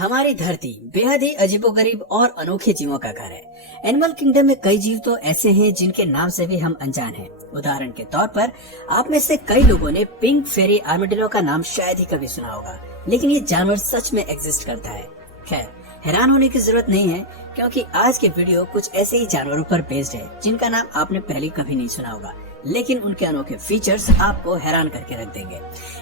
हमारी धरती बेहद ही अजीबोगरीब और अनोखे जीवों का घर है। एनिमल किंगडम में कई जीव तो ऐसे हैं जिनके नाम से भी हम अनजान हैं। उदाहरण के तौर पर आप में से कई लोगों ने पिंक फेरी आर्मेडिलो का नाम शायद ही कभी सुना होगा, लेकिन ये जानवर सच में एग्जिस्ट करता है। खैर, हैरान होने की जरूरत नहीं है, क्योंकि आज के वीडियो कुछ ऐसे ही जानवरों पर बेस्ड है जिनका नाम आपने पहले कभी नहीं सुना होगा, लेकिन उनके अनोखे फीचर्स आपको हैरान करके रख देंगे।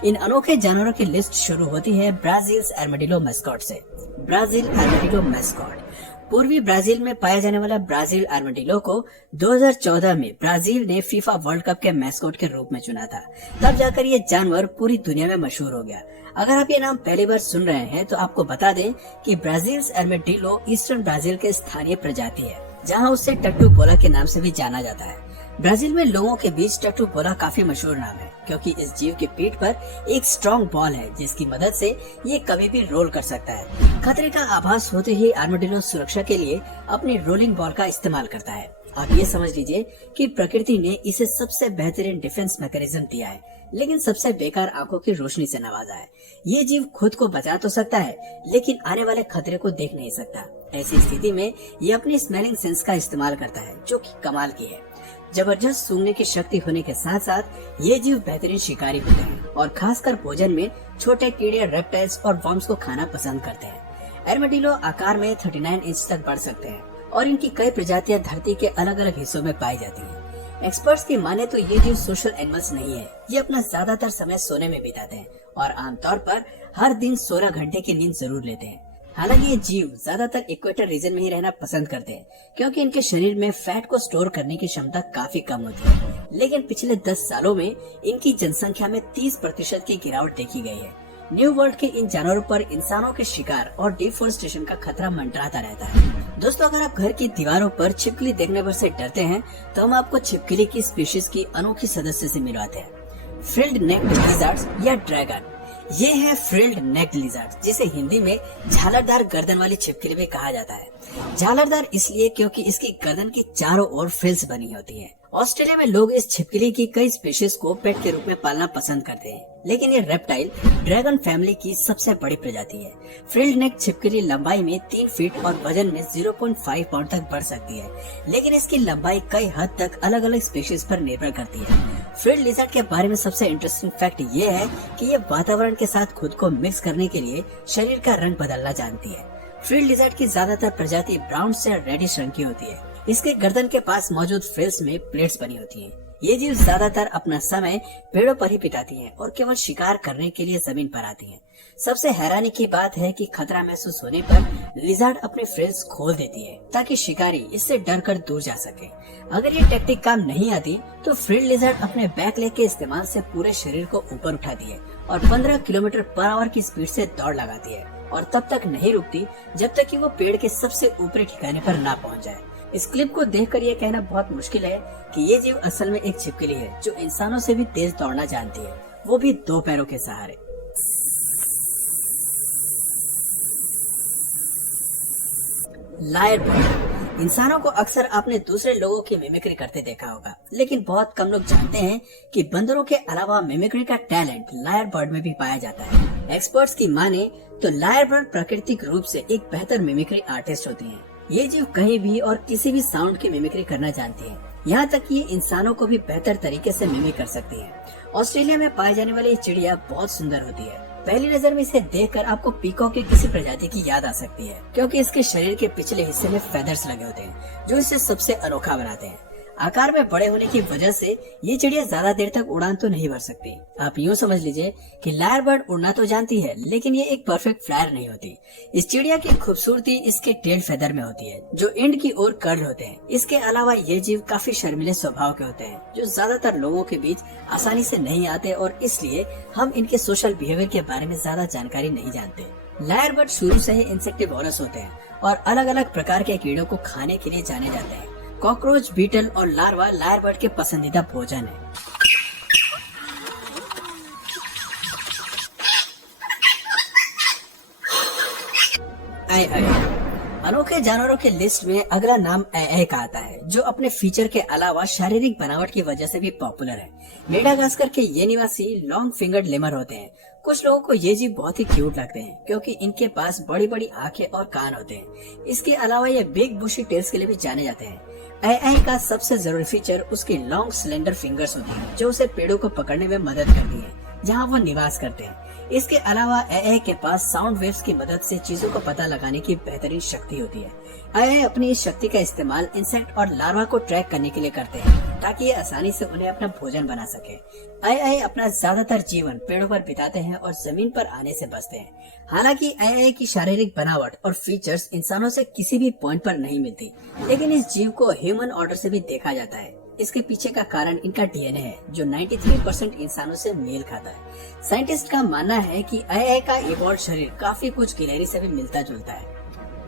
इन अनोखे जानवरों की लिस्ट शुरू होती है ब्राजील आर्मेडिलो मैस्कॉट से। ब्राजील आर्मेडिलो मैस्कॉट पूर्वी ब्राजील में पाया जाने वाला ब्राजील आर्मेडिलो को 2014 में ब्राजील ने फीफा वर्ल्ड कप के मैस्कॉट के रूप में चुना था। तब जाकर ये जानवर पूरी दुनिया में मशहूर हो गया। अगर आप ये नाम पहली बार सुन रहे हैं तो आपको बता दें कि ब्राजील आर्मेडिलो ईस्टर्न ब्राजील के स्थानीय प्रजाति है, जहाँ उसे टट्टू पोला के नाम से भी जाना जाता है। ब्राजील में लोगों के बीच टट्टू पोला काफी मशहूर नाम है, क्योंकि इस जीव के पीठ पर एक स्ट्रॉन्ग बॉल है जिसकी मदद से ये कभी भी रोल कर सकता है। खतरे का आभास होते ही आर्मेडिलो सुरक्षा के लिए अपनी रोलिंग बॉल का इस्तेमाल करता है। आप ये समझ लीजिए कि प्रकृति ने इसे सबसे बेहतरीन डिफेंस मैकेनिज्म दिया है, लेकिन सबसे बेकार आंखों की रोशनी से नवाजा है। ये जीव खुद को बचा तो सकता है, लेकिन आने वाले खतरे को देख नहीं सकता। ऐसी स्थिति में ये अपनी स्मेलिंग सेंस का इस्तेमाल करता है, जो कि कमाल की है। जबरदस्त सूंघने की शक्ति होने के साथ साथ ये जीव बेहतरीन शिकारी होते हैं और खासकर भोजन में छोटे कीड़े, रेप्टाइल्स और वर्म्स को खाना पसंद करते हैं। आर्मेडिलो आकार में 39 इंच तक बढ़ सकते हैं और इनकी कई प्रजातियां धरती के अलग अलग हिस्सों में पाई जाती हैं। एक्सपर्ट्स की माने तो ये जीव सोशल एनिमल्स नहीं है। ये अपना ज्यादातर समय सोने में बिताते हैं और आमतौर पर हर दिन 16 घंटे की नींद जरूर लेते हैं। हालांकि ये जीव ज्यादातर इक्वेटर रीजन में ही रहना पसंद करते हैं, क्योंकि इनके शरीर में फैट को स्टोर करने की क्षमता काफी कम होती है। लेकिन पिछले 10 सालों में इनकी जनसंख्या में 30% की गिरावट देखी गई है। न्यू वर्ल्ड के इन जानवरों पर इंसानों के शिकार और डिफोरेस्टेशन का खतरा मंडराता रहता है। दोस्तों, अगर आप घर की दीवारों पर छिपकली देखने पर से डरते हैं, तो हम आपको छिपकली की स्पीशीज की अनोखी सदस्य से मिलवाते हैं, फ्रिल्ड नेक्ड लिजर्ड्स या ड्रैगन। ये है फ्रिल्ड नेक्ड लिजर्ड, जिसे हिंदी में झालरदार गर्दन वाली छिपकली भी कहा जाता है। झालरदार इसलिए क्योंकि इसकी गर्दन की चारों ओर फ्रिल्स बनी होती हैं। ऑस्ट्रेलिया में लोग इस छिपकली की कई स्पीशीज को पेट के रूप में पालना पसंद करते हैं, लेकिन ये रेप्टाइल ड्रैगन फैमिली की सबसे बड़ी प्रजाति है। फ्रिल्ड नेक छिपकली लंबाई में 3 फीट और वजन में 0.5 पाउंड तक बढ़ सकती है, लेकिन इसकी लंबाई कई हद तक अलग अलग स्पीशीज पर निर्भर करती है। फ्रिल्ड लिजर्ड के बारे में सबसे इंटरेस्टिंग फैक्ट ये है कि ये वातावरण के साथ खुद को मिक्स करने के लिए शरीर का रंग बदलना जानती है। फ्रिल्ड लिजर्ड की ज्यादातर प्रजाति ब्राउन से रेडिश रंग की होती है। इसके गर्दन के पास मौजूद फ्रिल्स में प्लेट्स बनी होती हैं। ये जीव ज्यादातर अपना समय पेड़ों पर ही बिताती हैं और केवल शिकार करने के लिए जमीन पर आती हैं। सबसे हैरानी की बात है कि खतरा महसूस होने पर लिजर्ड अपने फ्रिल्स खोल देती है ताकि शिकारी इससे डर कर दूर जा सके। अगर ये टेक्निक काम नहीं आती तो फ्रिल्ड लिजर्ड अपने बैक लेग के इस्तेमाल से पूरे शरीर को ऊपर उठाती है और 15 किलोमीटर पर आवर की स्पीड से दौड़ लगाती है और तब तक नहीं रुकती जब तक कि वो पेड़ के सबसे ऊपरी ठिकाने पर ना पहुंच जाए। इस क्लिप को देखकर ये कहना बहुत मुश्किल है कि ये जीव असल में एक छिपकली है जो इंसानों से भी तेज दौड़ना जानती है, वो भी 2 पैरों के सहारे। Lyre bird. इंसानों को अक्सर आपने दूसरे लोगों की मिमिक्री करते देखा होगा, लेकिन बहुत कम लोग जानते हैं कि बंदरों के अलावा मिमिक्री का टैलेंट लायर बर्ड में भी पाया जाता है। एक्सपर्ट्स की माने तो लायर बर्ड प्राकृतिक रूप से एक बेहतर मिमिक्री आर्टिस्ट होती हैं। ये जीव कहीं भी और किसी भी साउंड की मिमिक्री करना जानती है, यहाँ तक कि ये इंसानों को भी बेहतर तरीके से मिमिक कर सकती है। ऑस्ट्रेलिया में पाई जाने वाली ये चिड़िया बहुत सुंदर होती है। पहली नजर में इसे देखकर आपको पीकॉक की किसी प्रजाति की याद आ सकती है, क्योंकि इसके शरीर के पिछले हिस्से में फेदर्स लगे होते हैं जो इसे सबसे अनोखा बनाते हैं। आकार में बड़े होने की वजह से ये चिड़िया ज्यादा देर तक उड़ान तो नहीं भर सकती। आप यूँ समझ लीजिए कि लायर बर्ड उड़ना तो जानती है, लेकिन ये एक परफेक्ट फ्लायर नहीं होती। इस चिड़िया की खूबसूरती इसके टेल फेदर में होती है, जो एंड की ओर कर्ल होते हैं। इसके अलावा ये जीव काफी शर्मीले स्वभाव के होते हैं, जो ज्यादातर लोगों के बीच आसानी से नहीं आते और इसलिए हम इनके सोशल बिहेवियर के बारे में ज्यादा जानकारी नहीं जानते। लायर बर्ड शुरू से ही इंसेक्टिवोरस होते हैं और अलग अलग प्रकार के कीड़ों को खाने के लिए जाने जाते हैं। कॉकरोच, बीटल और लार्वा लायर बर्ड के पसंदीदा भोजन है। अनोखे जानवरों के लिस्ट में अगला नाम ऐ का आता है, जो अपने फीचर के अलावा शारीरिक बनावट की वजह से भी पॉपुलर है। मेडागास्कर के ये निवासी लॉन्ग फिंगर्ड लेमर होते हैं। कुछ लोगों को ये जीव बहुत ही क्यूट लगते हैं क्योंकि इनके पास बड़ी बड़ी आंखें और कान होते हैं। इसके अलावा ये बिग बुशी टेल्स के लिए भी जाने जाते हैं। AI का सबसे जरूरी फीचर उसकी लॉन्ग स्लेंडर फिंगर्स होती है जो उसे पेड़ों को पकड़ने में मदद करती है जहाँ वो निवास करते हैं। इसके अलावा AI के पास साउंड वेव्स की मदद से चीजों को पता लगाने की बेहतरीन शक्ति होती है। AI अपनी इस शक्ति का इस्तेमाल इंसेक्ट और लार्वा को ट्रैक करने के लिए करते हैं ताकि ये आसानी से उन्हें अपना भोजन बना सके। AI अपना ज्यादातर जीवन पेड़ों पर बिताते हैं और जमीन पर आने से बचते हैं। हालांकि AI की शारीरिक बनावट और फीचर्स इंसानों से किसी भी पॉइंट पर नहीं मिलती, लेकिन इस जीव को ह्यूमन ऑर्डर से भी देखा जाता है। इसके पीछे का कारण इनका DNA है जो 93% इंसानों से मेल खाता है। साइंटिस्ट का मानना है कि AI का इवॉल्व शरीर काफी कुछ गिलहरी से भी मिलता जुलता है।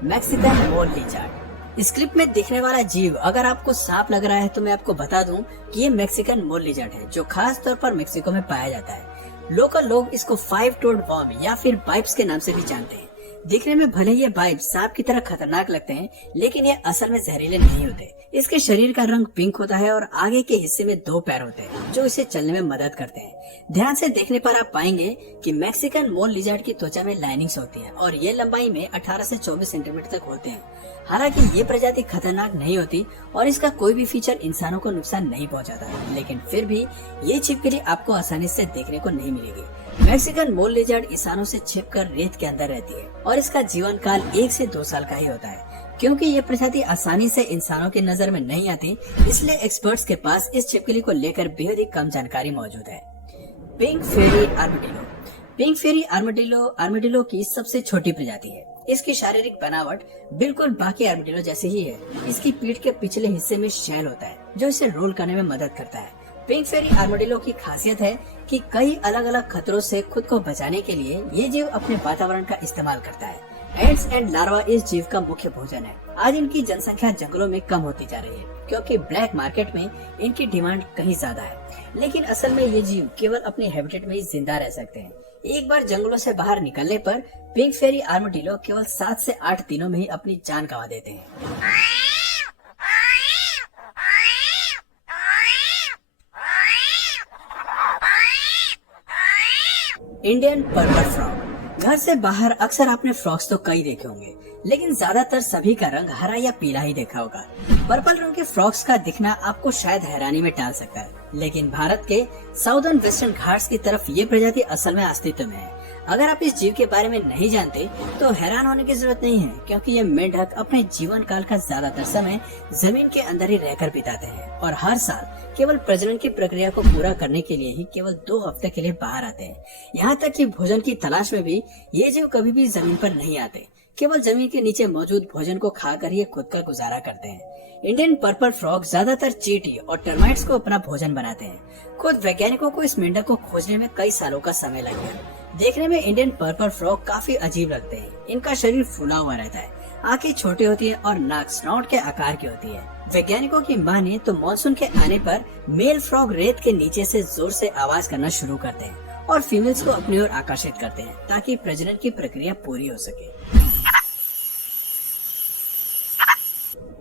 मैक्सिकन मोल लिजार्ड। इस क्लिप में दिखने वाला जीव अगर आपको सांप लग रहा है तो मैं आपको बता दूं कि ये मैक्सिकन मोल लिजार्ड है जो खास तौर पर मेक्सिको में पाया जाता है। लोकल लोग इसको 5 टोड वर्म या फिर बाइप्स के नाम से भी जानते हैं। दिखने में भले ये बाइप सांप की तरह खतरनाक लगते हैं, लेकिन ये असल में जहरीले नहीं होते। इसके शरीर का रंग पिंक होता है और आगे के हिस्से में 2 पैर होते हैं जो इसे चलने में मदद करते हैं। ध्यान से देखने पर आप पाएंगे कि मैक्सिकन मोल लिजार्ड की त्वचा में लाइनिंग्स होती है और ये लंबाई में 18 से 24 सेंटीमीटर तक होते हैं। हालांकि ये प्रजाति खतरनाक नहीं होती और इसका कोई भी फीचर इंसानों को नुकसान नहीं पहुंचाता, लेकिन फिर भी ये छिपकली आपको आसानी से देखने को नहीं मिलेगी। मैक्सिकन मोल लिजार्ड इंसानों से छिपकर रेत के अंदर रहती है और इसका जीवन काल 1 से 2 साल का ही होता है। क्योंकि ये प्रजाति आसानी से इंसानों की नजर में नहीं आती, इसलिए एक्सपर्ट्स के पास इस छिपकली को लेकर बेहद ही कम जानकारी मौजूद है। पिंक फेरी आर्मेडिलो। पिंक फेरी आर्मेडिलो की सबसे छोटी प्रजाति है। इसकी शारीरिक बनावट बिल्कुल बाकी आर्मेडिलो जैसे ही है। इसकी पीठ के पिछले हिस्से में शैल होता है जो इसे रोल करने में मदद करता है। पिंक फेरी आर्मेडिलो की खासियत है कि कई अलग अलग खतरों से खुद को बचाने के लिए ये जीव अपने वातावरण का इस्तेमाल करता है। एंट्स एंड लार्वा इस जीव का मुख्य भोजन है। आज इनकी जनसंख्या जंगलों में कम होती जा रही है क्योंकि ब्लैक मार्केट में इनकी डिमांड कहीं ज्यादा है, लेकिन असल में ये जीव केवल अपने हैबिटेट में ही जिंदा रह सकते हैं। एक बार जंगलों से बाहर निकलने पर पिंक फेरी आर्मेडिलो केवल 7 से 8 दिनों में ही अपनी जान गंवा देते हैं। Indian purple frog. घर से बाहर अक्सर आपने फ्रॉग्स तो कई देखे होंगे, लेकिन ज्यादातर सभी का रंग हरा या पीला ही देखा होगा। पर्पल रंग के फ्रॉग्स का दिखना आपको शायद हैरानी में डाल सकता है, लेकिन भारत के साउदर्न वेस्टर्न घाट्स की तरफ ये प्रजाति असल में अस्तित्व में है। अगर आप इस जीव के बारे में नहीं जानते तो हैरान होने की जरूरत नहीं है, क्योंकि ये मेंढक अपने जीवन काल का ज्यादातर समय जमीन के अंदर ही रहकर बिताते हैं और हर साल केवल प्रजनन की प्रक्रिया को पूरा करने के लिए ही केवल 2 हफ्ते के लिए बाहर आते हैं। यहाँ तक कि भोजन की तलाश में भी ये जीव कभी भी जमीन पर नहीं आते, केवल जमीन के नीचे मौजूद भोजन को खाकर ये खुद का गुजारा करते हैं। इंडियन पर्पल फ्रॉग ज्यादातर चींटी और टर्माइट्स को अपना भोजन बनाते हैं। खुद वैज्ञानिकों को इस मेंढक को खोजने में कई सालों का समय लग गया। देखने में इंडियन पर्पल फ्रॉग काफी अजीब लगते हैं। इनका शरीर फूला हुआ रहता है, आंखें छोटी होती है और नाक स्नॉट के आकार की होती है। वैज्ञानिकों की माने तो मानसून के आने पर मेल फ्रॉग रेत के नीचे से जोर से आवाज करना शुरू करते हैं और फीमेल्स को अपनी ओर आकर्षित करते हैं ताकि प्रजनन की प्रक्रिया पूरी हो सके।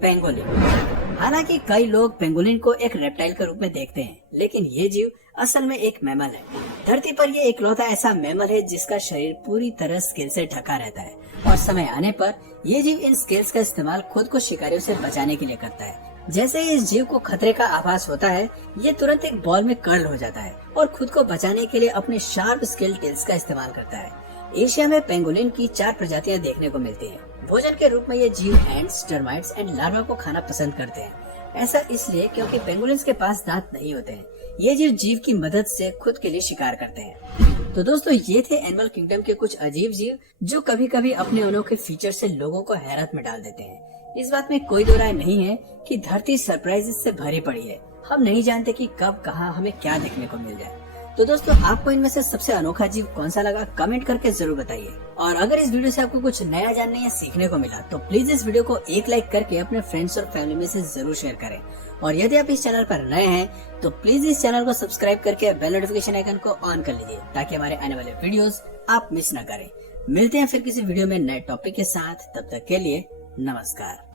पेंगोलिन। हालांकि कई लोग पेंगोलिन को एक रेप्टाइल के रूप में देखते हैं, लेकिन ये जीव असल में एक मैमल है। धरती पर ये इकलौता ऐसा मैमल है जिसका शरीर पूरी तरह स्केल से ढका रहता है और समय आने पर ये जीव इन स्केल्स का इस्तेमाल खुद को शिकारियों से बचाने के लिए करता है। जैसे ही इस जीव को खतरे का आभास होता है, ये तुरंत एक बॉल में कर्ल हो जाता है और खुद को बचाने के लिए अपने शार्प स्केल टेल्स का इस्तेमाल करता है। एशिया में पेंगोलिन की 4 प्रजातियां देखने को मिलती है। भोजन के रूप में ये जीव एंट्स, टर्माइट्स एंड लार्वा को खाना पसंद करते हैं। ऐसा इसलिए क्योंकि पेंगोलिन्स के पास दांत नहीं होते हैं। ये जीव की मदद से खुद के लिए शिकार करते हैं। तो दोस्तों, ये थे एनिमल किंगडम के कुछ अजीब जीव जो कभी कभी अपने अनोखे फीचर से लोगों को हैरत में डाल देते हैं। इस बात में कोई दो राय नहीं है कि धरती सरप्राइजेस से भरी पड़ी है। हम नहीं जानते कि कब कहां हमें क्या देखने को मिल जाए। तो दोस्तों, आपको इनमें से सबसे अनोखा जीव कौन सा लगा, कमेंट करके जरूर बताइए। और अगर इस वीडियो से आपको कुछ नया जानने या सीखने को मिला तो प्लीज इस वीडियो को एक लाइक करके अपने फ्रेंड्स और फैमिली में से जरूर शेयर करें। और यदि आप इस चैनल पर नए हैं तो प्लीज इस चैनल को सब्सक्राइब करके बेल नोटिफिकेशन आइकन को ऑन कर लीजिए ताकि हमारे आने वाले वीडियोस आप मिस न करें। मिलते हैं फिर किसी वीडियो में नए टॉपिक के साथ। तब तक के लिए नमस्कार।